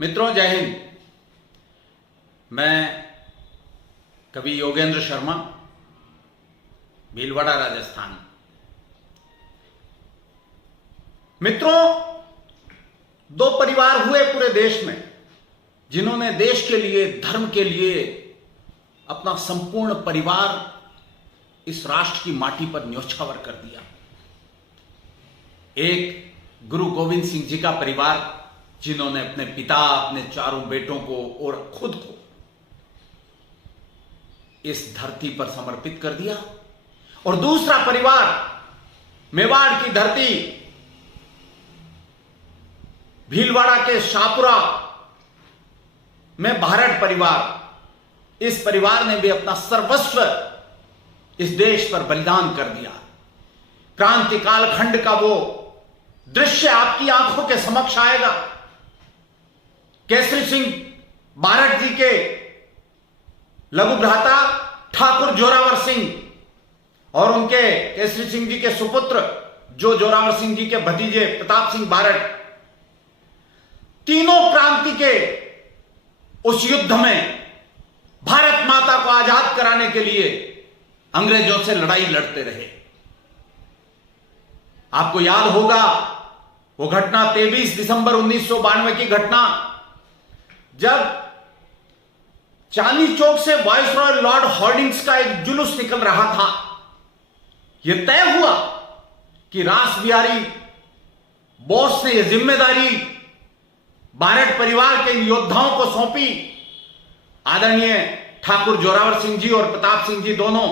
मित्रों, जय हिंद। मैं कवि योगेंद्र शर्मा, भीलवाड़ा, राजस्थान। मित्रों, दो परिवार हुए पूरे देश में जिन्होंने देश के लिए, धर्म के लिए अपना संपूर्ण परिवार इस राष्ट्र की माटी पर न्योछावर कर दिया। एक गुरु गोविंद सिंह जी का परिवार जिन्होंने अपने पिता, अपने चारों बेटों को और खुद को इस धरती पर समर्पित कर दिया, और दूसरा परिवार मेवाड़ की धरती, भीलवाड़ा के शाहपुरा में भारत परिवार, इस परिवार ने भी अपना सर्वस्व इस देश पर बलिदान कर दिया। क्रांति कालखंड का वो दृश्य आपकी आंखों के समक्ष आएगा। केसरी सिंह भारत जी के लघु भ्राता ठाकुर जोरावर सिंह और उनके केसरी सिंह जी के सुपुत्र जो जोरावर सिंह जी के भतीजे प्रताप सिंह भारत, तीनों क्रांति के उस युद्ध में भारत माता को आजाद कराने के लिए अंग्रेजों से लड़ाई लड़ते रहे। आपको याद होगा वो घटना 23 दिसंबर 1992 की घटना, जब चांदनी चौक से वाइसरॉय लॉर्ड हॉर्डिंग्स का एक जुलूस निकल रहा था। यह तय हुआ कि रास बिहारी बोस ने यह जिम्मेदारी भारत परिवार के इन योद्धाओं को सौंपी। आदरणीय ठाकुर जोरावर सिंह जी और प्रताप सिंह जी दोनों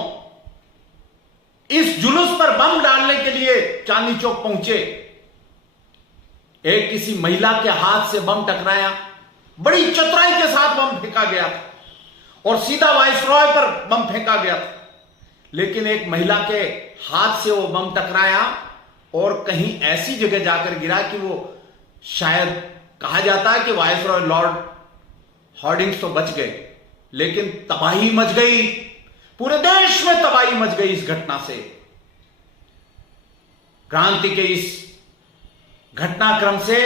इस जुलूस पर बम डालने के लिए चांदनी चौक पहुंचे। एक किसी महिला के हाथ से बम टकराया, बड़ी चतुराई के साथ बम फेंका गया था और सीधा वाइसरॉय पर बम फेंका गया था। लेकिन एक महिला के हाथ से वो बम टकराया और कहीं ऐसी जगह जाकर गिरा कि वो शायद कहा जाता है कि वाइसरॉय लॉर्ड हॉर्डिंग्स तो बच गए, लेकिन तबाही मच गई, पूरे देश में तबाही मच गई इस घटना से। क्रांति के इस घटनाक्रम से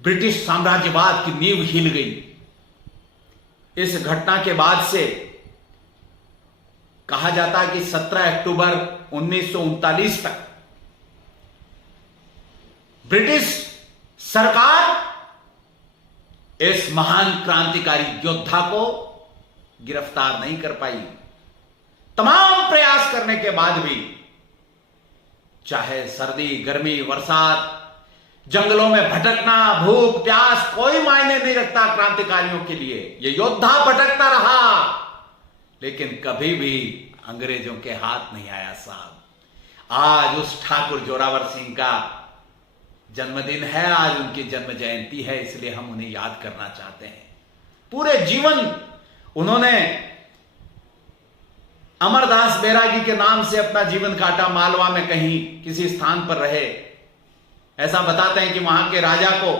ब्रिटिश साम्राज्यवाद की नींव हिल गई। इस घटना के बाद से कहा जाता है कि 17 अक्टूबर 1939 तक ब्रिटिश सरकार इस महान क्रांतिकारी योद्धा को गिरफ्तार नहीं कर पाई। तमाम प्रयास करने के बाद भी, चाहे सर्दी, गर्मी, बरसात, जंगलों में भटकना, भूख प्यास, कोई मायने नहीं रखता क्रांतिकारियों के लिए। यह योद्धा भटकता रहा, लेकिन कभी भी अंग्रेजों के हाथ नहीं आया। साहब, आज उस ठाकुर जोरावर सिंह का जन्मदिन है, आज उनकी जन्म जयंती है, इसलिए हम उन्हें याद करना चाहते हैं। पूरे जीवन उन्होंने अमरदास बैरागी के नाम से अपना जीवन काटा। मालवा में कहीं किसी स्थान पर रहे। ऐसा बताते हैं कि वहां के राजा को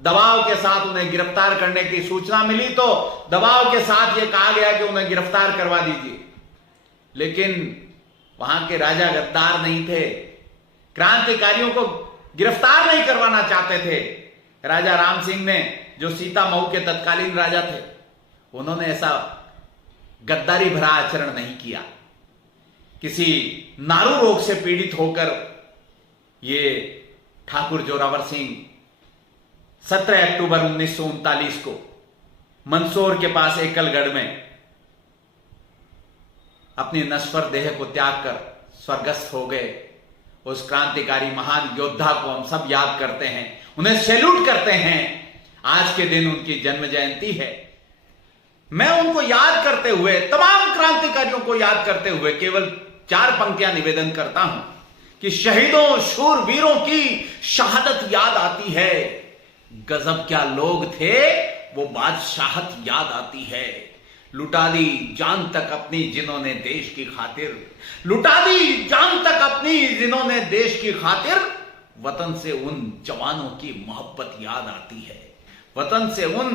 दबाव के साथ उन्हें गिरफ्तार करने की सूचना मिली, तो दबाव के साथ यह कहा गया कि उन्हें गिरफ्तार करवा दीजिए। लेकिन वहां के राजा गद्दार नहीं थे, क्रांतिकारियों को गिरफ्तार नहीं करवाना चाहते थे। राजा राम सिंह ने, जो सीता मऊ के तत्कालीन राजा थे, उन्होंने ऐसा गद्दारी भरा आचरण नहीं किया। किसी नारू रोग से पीड़ित होकर ये ठाकुर जोरावर सिंह 17 अक्टूबर 1939 को मंदसौर के पास एकलगढ़ में अपनी नश्वर देह को त्याग कर स्वर्गस्थ हो गए। उस क्रांतिकारी महान योद्धा को हम सब याद करते हैं, उन्हें सैल्यूट करते हैं। आज के दिन उनकी जन्म जयंती है। मैं उनको याद करते हुए, तमाम क्रांतिकारियों को याद करते हुए केवल 4 पंक्तियां निवेदन करता हूं कि शहीदों, शूरवीरों की शहादत याद आती है। गजब क्या लोग थे, वो बादशाहत याद आती है। लुटा दी जान तक अपनी जिन्होंने देश की खातिर, लुटा दी जान तक अपनी जिन्होंने देश की खातिर, वतन से उन जवानों की मोहब्बत याद आती है। वतन से उन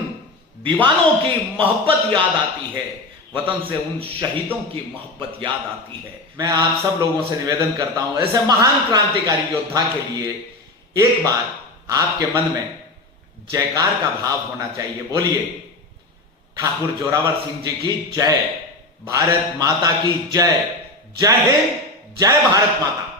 दीवानों की मोहब्बत याद आती है। वतन से उन शहीदों की मोहब्बत याद आती है। मैं आप सब लोगों से निवेदन करता हूं, ऐसे महान क्रांतिकारी योद्धा के लिए एक बार आपके मन में जयकार का भाव होना चाहिए। बोलिए, ठाकुर जोरावर सिंह जी की जय, भारत माता की जय, जय हिंद, जय भारत माता।